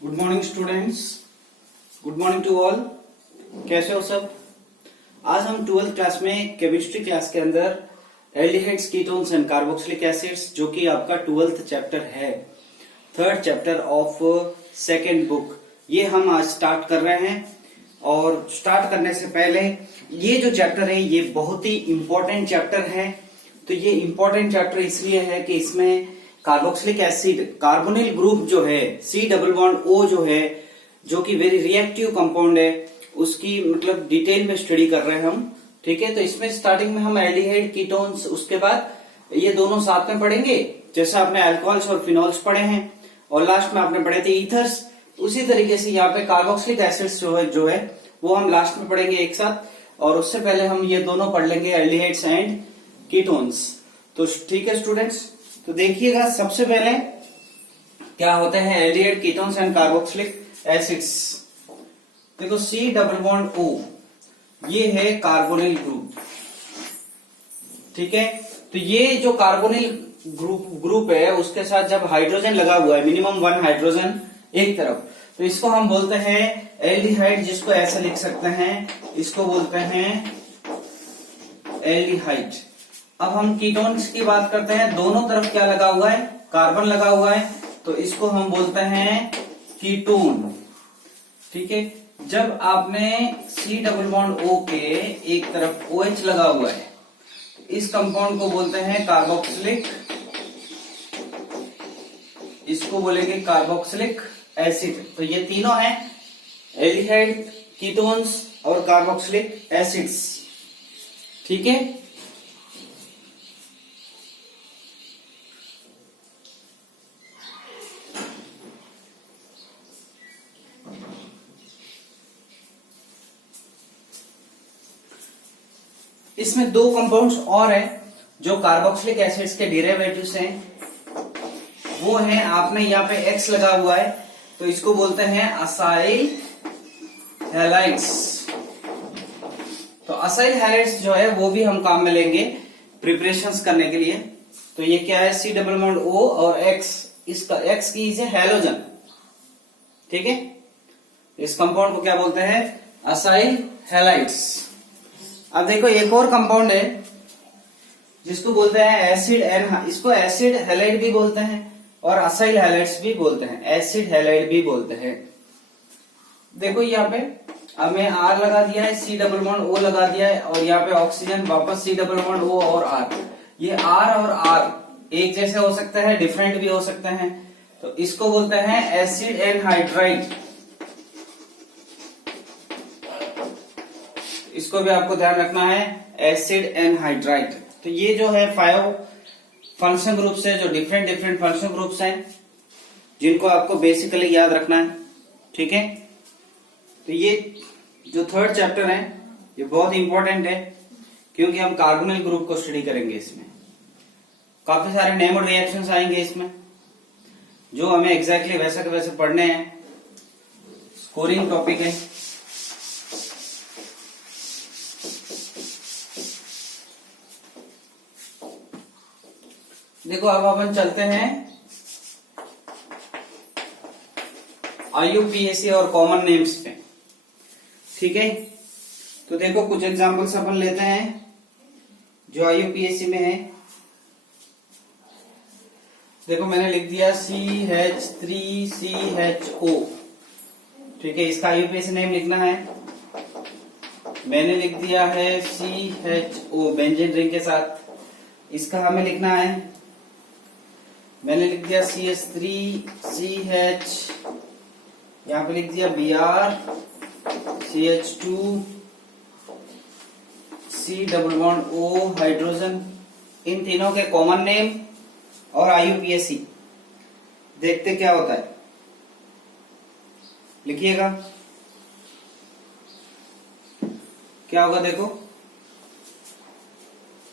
Good morning students. Good morning to all. कैसे हो सब? आज हम 12th क्लास में केमिस्ट्री क्लास के अंदर aldehydes, ketones and carboxylic acids, जो कि आपका 12th चैप्टर है, third chapter of second book, ये हम आज स्टार्ट कर रहे हैं। और स्टार्ट करने से पहले ये जो चैप्टर है ये बहुत ही इंपॉर्टेंट चैप्टर है। तो ये इंपॉर्टेंट चैप्टर इसलिए है कि इसमें कार्बोक्सिलिक एसिड कार्बोनिल ग्रुप जो है, C डबल बॉन्ड O जो है, जो कि वेरी रिएक्टिव कंपाउंड है, उसकी मतलब डिटेल में स्टडी कर रहे हैं हम। ठीक है, तो इसमें स्टार्टिंग में हम एल्डिहाइड, कीटोन्स, उसके बाद ये दोनों साथ में पढ़ेंगे, जैसे आपने अल्कोहल्स और फिनॉल्स पढ़े हैं, और लास्ट में आपने पढ़े थे ईथर्स। उसी तरीके से यहाँ पे कार्बोक्सिलिक एसिड्स जो है वो हम लास्ट में पढ़ेंगे एक साथ। और उससे पहले हम ये दोनों पढ़ लेंगे, एल्डिहाइड्स एंड कीटोन्स। तो ठीक है स्टूडेंट्स, तो देखिएगा सबसे पहले क्या होते हैं aldehyde, ketones and carboxylic acids. देखो C डबल बॉन्ड O ये है कार्बोनिल ग्रुप। ठीक है, तो ये जो कार्बोनिल ग्रुप है उसके साथ जब हाइड्रोजन लगा हुआ है, मिनिमम 1 हाइड्रोजन एक तरफ, तो इसको हम बोलते हैं एल्डिहाइड, जिसको ऐसे लिख सकते हैं, इसको बोलते हैं एल्डिहाइड। अब हम कीटोन्स की बात करते हैं, दोनों तरफ क्या लगा हुआ है, कार्बन लगा हुआ है, तो इसको हम बोलते हैं कीटोन। ठीक है, जब आपने C डबल बॉन्ड O के एक तरफ OH लगा हुआ है, इस कंपाउंड को बोलते हैं कार्बोक्सिलिक, इसको बोलेंगे कार्बोक्सिलिक एसिड। तो ये तीनों हैं एल्डिहाइड, कीटोन्स और कार्बोक्सिलिक एसिड्स। ठीक है, इसमें दो कंपाउंड्स और हैं जो कार्बोक्सिलिक एसिड्स के डेरिवेटिव्स हैं। वो हैं, आपने यहाँ पे X लगा हुआ है, तो इसको बोलते हैं असाइल हैलाइड्स। तो असाइल हैलाइड्स जो है वो भी हम काम में लेंगे प्रिपरेशंस करने के लिए। तो ये क्या है, C डबल बॉन्ड O और X, इसका X की है हैलोजन। ठीक है, इस कंपाउंड को क्या बोलते हैं, असाइल हैलाइड्स। अब देखो एक और कंपाउंड है जिसको बोलते हैं एसिड एन, इसको एसिड हैलाइड भी बोलते हैं और असाइल हैलाइड्स भी बोलते हैं, एसिड हैलाइड भी बोलते हैं। देखो यहाँ पे अब मैं R लगा दिया है, C डबल बॉन्ड O लगा दिया है, और यहाँ पे ऑक्सीजन वापस C डबल बॉन्ड O और R। ये R और R एक जैसे हो सकते हैं, डिफरेंट भी हो सकते हैं, तो इसको बोलते हैं एसिड एनहाइड्राइड। इसको भी आपको ध्यान रखना है, एसिड एनहाइड्राइड। तो ये जो है 5 फंक्शन ग्रुप्स है, जो डिफरेंट फंक्शन ग्रुप्स हैं, जिनको आपको बेसिकली याद रखना है। ठीक है, तो ये जो थर्ड चैप्टर है ये बहुत इंपॉर्टेंट है, क्योंकि हम कार्बोनिल ग्रुप को स्टडी करेंगे। इसमें काफी सारे नेम और रिएक्शंस आएंगे इसमें, जो हमें एग्जैक्टली वैसा के वैसे पढ़ने हैं। स्कोरिंग टॉपिक है। देखो अब अपन चलते हैं IUPAC और कॉमन नेम्स पे। ठीक है, तो देखो कुछ एग्जांपल्स अपन लेते हैं जो IUPAC में है। देखो मैंने लिख दिया CH3CHO। ठीक है, इसका IUPAC नेम लिखना है। मैंने लिख दिया है CHO बेंजीन रिंग के साथ, इसका हमें लिखना है। मैंने लिख दिया CH3CH, यहाँ पे लिख दिया Br CH2 C double bond O hydrogen. इन तीनों के कॉमन नेम और IUPAC देखते क्या होता है, लिखिएगा क्या होगा। देखो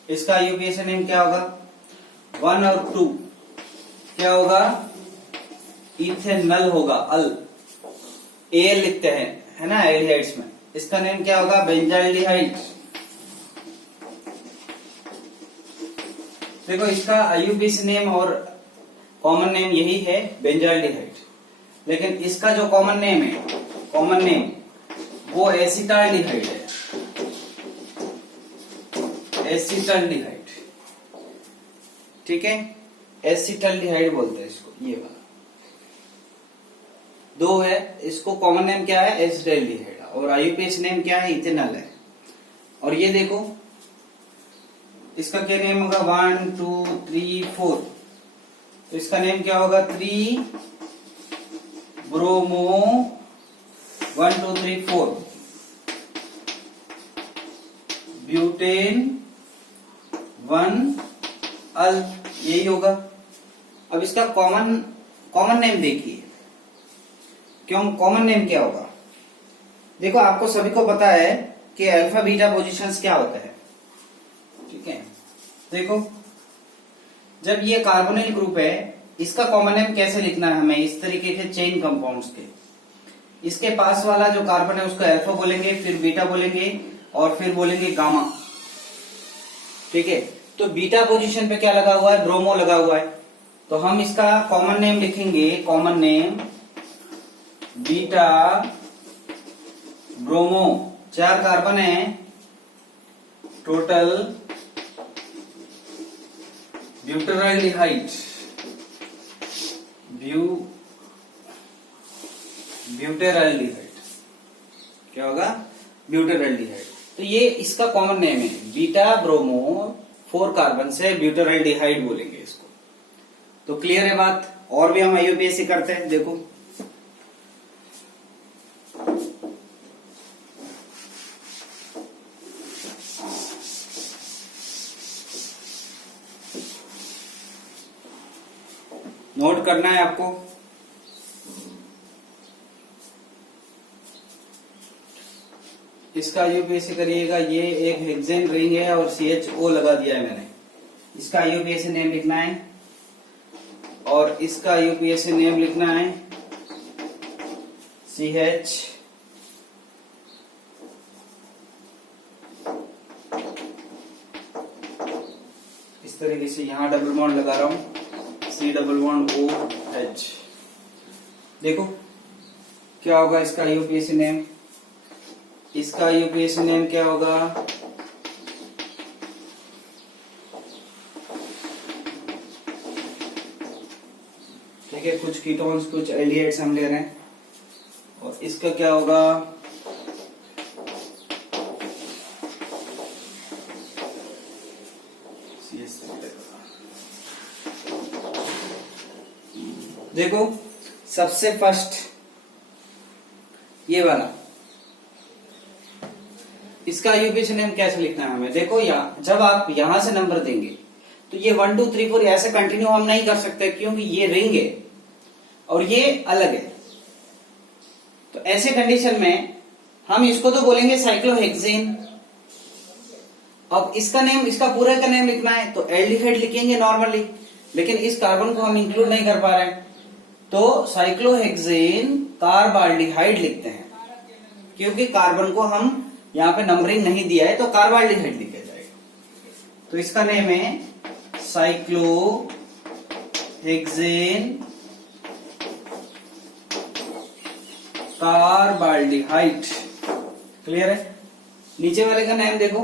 इसका IUPAC नेम क्या होगा, 1 और 2 क्या होगा, इथेनल होगा, अल AL लिखते हैं, है ना एल्डिहाइड्स में। इसका नेम क्या होगा, बेंजाल्डिहाइड। देखो इसका IUPAC नेम और कॉमन नेम यही है, बेंजाल्डिहाइड। लेकिन इसका जो कॉमन नेम है, कॉमन नेम वो एसिटाल्डिहाइड है, एसिटाल्डिहाइड। ठीक है, एसिटाल्डिहाइड बोलते हैं इसको। ये वाला दो है, इसको कॉमन नेम क्या है, एसिटाल्डिहाइड, और आईयूपीएसी नेम क्या है, इथेनॉल है। और ये देखो इसका क्या नेम होगा, 1 2 3 4, तो इसका नेम क्या होगा, 3 ब्रोमो 1 2 3 4 ब्यूटेन 1 अल, यही होगा। अब इसका कॉमन नेम देखिए, क्यों कॉमन नेम क्या होगा। देखो आपको सभी को पता है कि अल्फा बीटा पोजीशंस क्या होता है। ठीक है, देखो जब ये कार्बोनिल ग्रुप है, इसका कॉमन नेम कैसे लिखना है हमें, इस तरीके के चेन कंपाउंड्स के, इसके पास वाला जो कार्बन है उसको अल्फा बोलेंगे, फिर बीटा बोलेंगे, और फिर बोलेंगे गामा। ठीक है, तो बीटा पोजीशन पे क्या लगा हुआ है, ब्रोमो लगा हुआ है, तो हम इसका कॉमन नेम लिखेंगे, common name beta bromo. 4 carbon है टोटल, ब्यूटेराल्डिहाइड, ब्यूटेराल्डिहाइड क्या होगा, ब्यूटेराल्डिहाइड। तो ये इसका कॉमन नेम है, बीटा ब्रोमो, 4 कार्बन से ब्यूटेराल्डिहाइड बोलेंगे इसको। तो क्लियर है बात। और भी हम आईयूपीएसी करते हैं, देखो नोट करना है आपको। इसका आईयूपीएसी करिएगा, ये एक हेक्सेन रिंग है और CHO लगा दिया है मैंने, इसका आईयूपीएसी नेम लिखना है, और इसका आईयूपीएसी नेम लिखना है CH इस तरीके से, यहां डबल बॉन्ड लगा रहा हूं, C+OH। देखो क्या होगा इसका आईयूपीएसी नेम, इसका आईयूपीएसी नेम क्या होगा, ठीक है, कुछ कीटोन्स कुछ एल्डिहाइड्स हम ले रहे हैं, और इसका क्या होगा, देखो सबसे फर्स्ट ये वाला, इसका आईयूपीएसी नेम कैसे लिखना है हमें। देखो जब आप यहां से नंबर देंगे तो ये 1 2 3 4 ऐसे कंटिन्यू हम नहीं कर सकते, क्योंकि ये रिंग है और ये अलग है। तो ऐसे कंडीशन में हम इसको तो बोलेंगे साइक्लोहेक्सेन। अब इसका नेम, इसका पूरे का नेम लिखना है तो एल्डिहाइड लिखेंगे नॉर्मली, लेकिन इस कार्बन को हम इंक्लूड नहीं कर पा रहे हैं, तो साइक्लोहेक्सेन कार्बाल्डिहाइड लिखते हैं, क्योंकि कार्बन को हम यहाँ पे नंबरिंग नहीं दिया है, तो कार्बाल्डिहाइड लिखा जाएगा। तो इसका नेम है साइक्लोहेक्सेन कार्बाल्डिहाइड। क्लियर है। नीचे वाले का नेम देखो,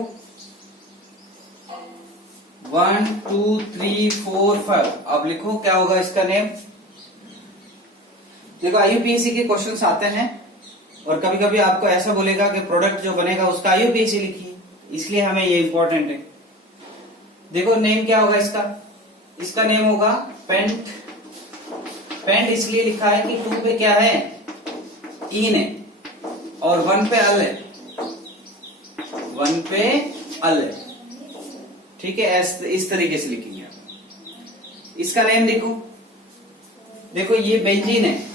1 2 3 4 5, अब लिखो क्या होगा इसका नेम। देखो आईयूपीएसी के क्वेश्चंस आते हैं और कभी कभी आपको ऐसा बोलेगा कि प्रोडक्ट जो बनेगा उसका आईयूपीएसी लिखिए, इसलिए हमें ये इंपॉर्टेंट है। देखो नेम क्या होगा इसका, इसका नेम होगा पेंट। पेंट इसलिए लिखा है कि 2 पे क्या है, ईन है, और 1 पे अल है, 1 पे अल है। ठीक है, इस तरीके से लिखेंगे आप। इसका नेम देखो, देखो ये बेंजीन है,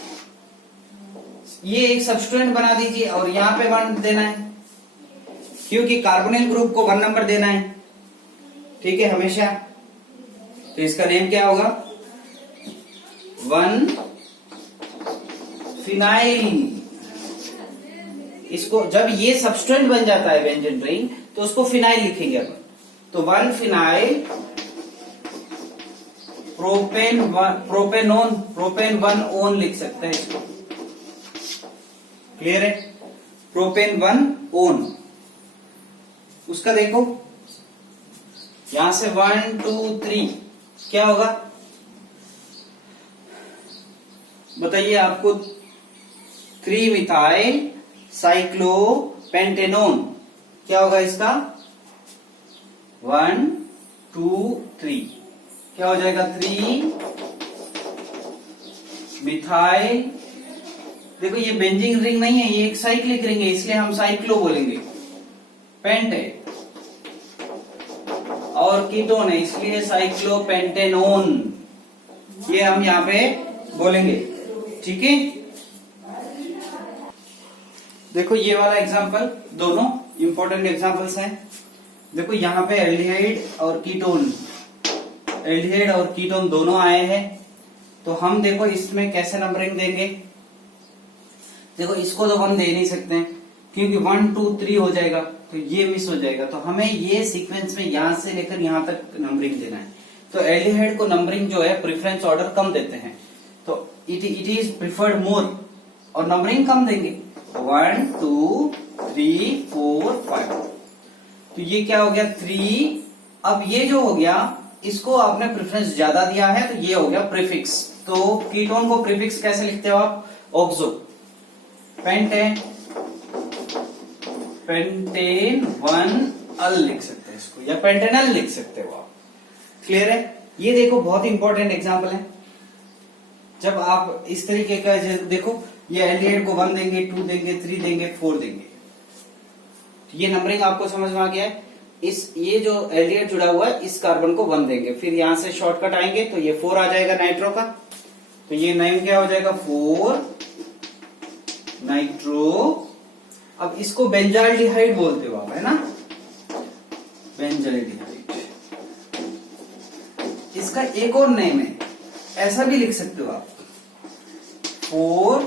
ये एक सब्स्टिट्यूएंट बना दीजिए और यहां पे 1 देना है, क्योंकि कार्बोनिल ग्रुप को 1 नंबर देना है। ठीक है, हमेशा। तो इसका नेम क्या होगा, 1 फिनाइल। इसको जब ये सब्स्टिट्यूएंट बन जाता है बेंजीन रिंग, तो उसको फिनाइल लिखेंगे अपन। तो 1 फिनाइल प्रोपेन 1 ओन लिख सकते हैं इसको। क्लियर है? प्रोपेन 1 ओन, उसका देखो यहां से 1 2 3 क्या होगा बताइए आपको? 3 मिथाइल साइक्लोपेंटेनोन, क्या होगा इसका? 1 2 3 क्या हो जाएगा? 3 मिथाइल, देखो ये बेंजीन रिंग नहीं है, ये एक साइक्लिक रिंग है, इसलिए हम साइक्लो बोलेंगे। पेंट है और कीटोन है, इसलिए साइक्लोपेंटेनोन, ये हम यहां पे बोलेंगे। ठीक है, देखो ये वाला एग्जांपल, दोनों इंपॉर्टेंट एग्जांपल्स हैं। देखो यहां पे एल्डिहाइड और कीटोन, एल्डिहाइड और कीटोन दोनों आए हैं, तो हम देखो इसमें कैसे नंबरिंग देंगे। देखो इसको तो हम दे नहीं सकते हैं क्योंकि 1 2 3 हो जाएगा तो ये मिस हो जाएगा, तो हमें ये सीक्वेंस में यहां से लेकर यहां तक नंबरिंग देना है। तो एल्डिहाइड को नंबरिंग जो है प्रेफरेंस ऑर्डर कम देते हैं, तो इट इज प्रिफर्ड मोर, और नंबरिंग कम देंगे 1 2 3 4 5। तो ये क्या हो गया 3। अब ये जो हो गया इसको आपने प्रेफरेंस ज्यादा दिया है तो ये हो गया प्रीफिक्स। तो कीटोन को प्रीफिक्स कैसे लिखते हो आप? ऑक्सो, पेंटेन, पेंटेन 1 अल लिख सकते हैं इसको, या पेंटेनल लिख सकते हो आप। क्लियर है? ये देखो बहुत इंपॉर्टेंट एग्जांपल है। जब आप इस तरीके का देखो, ये एल्डिहाइड को 1 देंगे, 2 देंगे, 3 देंगे, 4 देंगे, ये नंबरिंग आपको समझ में आ गया है। ये जो एल्डिहाइड जुड़ा हुआ है इस कार्बन को 1 देंगे, फिर यहां से शॉर्टकट आएंगे तो ये 4 आ जाएगा नाइट्रो का, तो ये नेम क्या हो जाएगा? 4 नाइट्रो। अब इसको बेंजाल्डिहाइड बोलते हो आप, है ना? बेंजाल्डिहाइड, इसका एक और नेम है, ऐसा भी लिख सकते हो आप, 4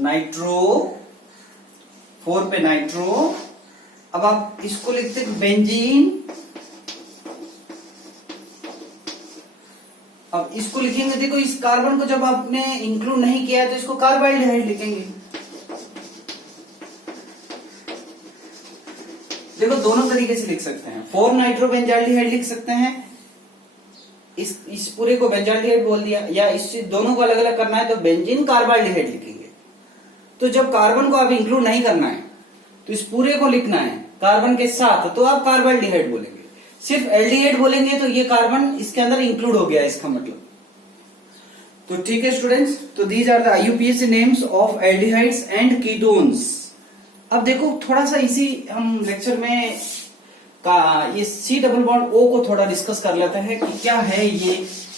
नाइट्रो, 4 पे नाइट्रो। अब आप इसको लिखते बेंजीन, अब इसको लिखेंगे, देखो इस कार्बन को जब आपने इंक्लूड नहीं किया है तो इसको कार्बाइल्डिहाइड लिखेंगे। देखो दोनों तरीके से लिख सकते हैं, 4 नाइट्रो बेंजाल्डिहाइड लिख सकते हैं, इस पूरे को बेंजाल्डिहाइड बोल दिया, या इस दोनों को अलग अलग करना है तो बेंजीन कार्बाल्डिहाइड लिखेंगे। तो जब कार्बन को आप इंक्लूड नहीं करना है तो इस पूरे को लिखना है कार्बन के साथ, तो आप कार्बाल्डिहाइड बोलेंगे। सिर्फ एल्डिहाइड बोलेंगे तो ये कार्बन इसके अंदर इंक्लूड हो गया, इसका मतलब। तो ठीक है स्टूडेंट्स, तो these are the IUPAC names of aldehydes and ketones. अब देखो थोड़ा सा इसी हम लेक्चर में ये C डबल बॉन्ड O को थोड़ा डिस्कस कर लेते हैं कि क्या है ये,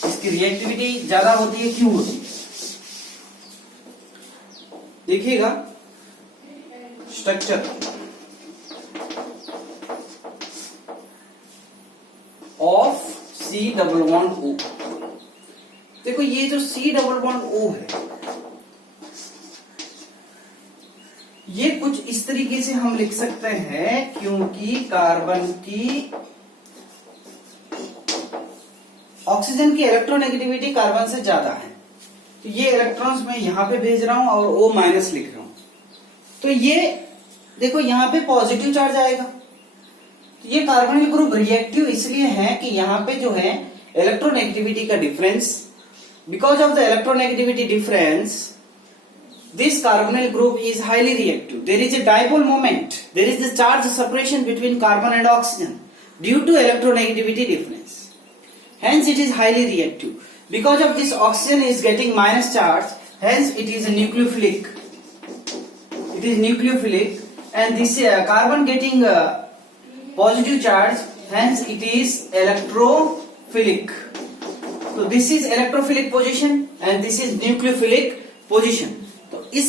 इसकी रिएक्टिविटी ज्यादा होती है, क्यों होती है। देखिएगा structure of C double bond O। देखो ये जो C डबल बॉन्ड O है, ये कुछ इस तरीके से हम लिख सकते हैं क्योंकि कार्बन की ऑक्सीजन की इलेक्ट्रोनेगेटिविटी कार्बन से ज्यादा है, तो ये इलेक्ट्रॉन्स मैं यहां पे भेज रहा हूं और O माइनस लिख रहा हूं, तो ये देखो यहां पे पॉजिटिव चार्ज आएगा। तो ये कार्बोनिल ग्रुप रिएक्टिव इसलिए है कि यहां पे जो है इलेक्ट्रोनेगेटिविटी का difference, because of the electronegativity difference this carbonyl group is highly reactive. There is a dipole moment, there is the charge separation between carbon and oxygen due to electronegativity difference, hence it is highly reactive. Because of this, oxygen is getting minus charge, hence it is a nucleophilic, it is nucleophilic, and this carbon getting positive charge, hence it is electrophilic. So this is electrophilic position and this is nucleophilic position. इस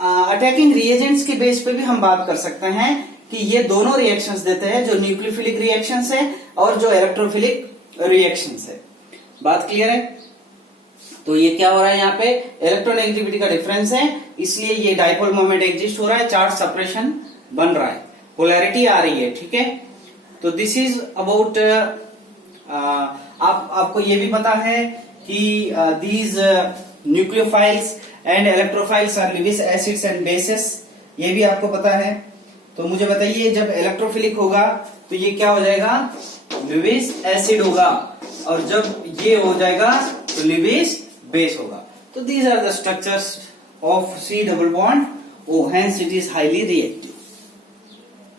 attacking reagents के base पे भी हम बात कर सकते हैं कि ये दोनों रिएक्शंस देते हैं, जो न्यूक्लियोफिलिक रिएक्शंस है और जो इलेक्ट्रोफिलिक रिएक्शंस है। बात क्लियर है? तो ये क्या हो रहा है, यहाँ पे इलेक्ट्रोनेगेटिविटी का डिफरेंस है, इसलिए ये डाइपोल मोमेंट एग्जिस्ट हो रहा है, चार्ज सेपरेशन बन रहा है, पोलैरिटी आ रही है। ठीक है, तो दिस इज अबाउट आपको ये भी पता है कि these nucleophiles and electrophiles are Lewis acids and bases, ये भी आपको पता है। तो मुझे बताइए जब इलेक्ट्रोफिलिक होगा तो ये क्या हो जाएगा, लिविस एसिड होगा, और जब ये हो जाएगा तो लिविस बेस होगा। तो these are the structures of C double bond O, hence it is highly reactive।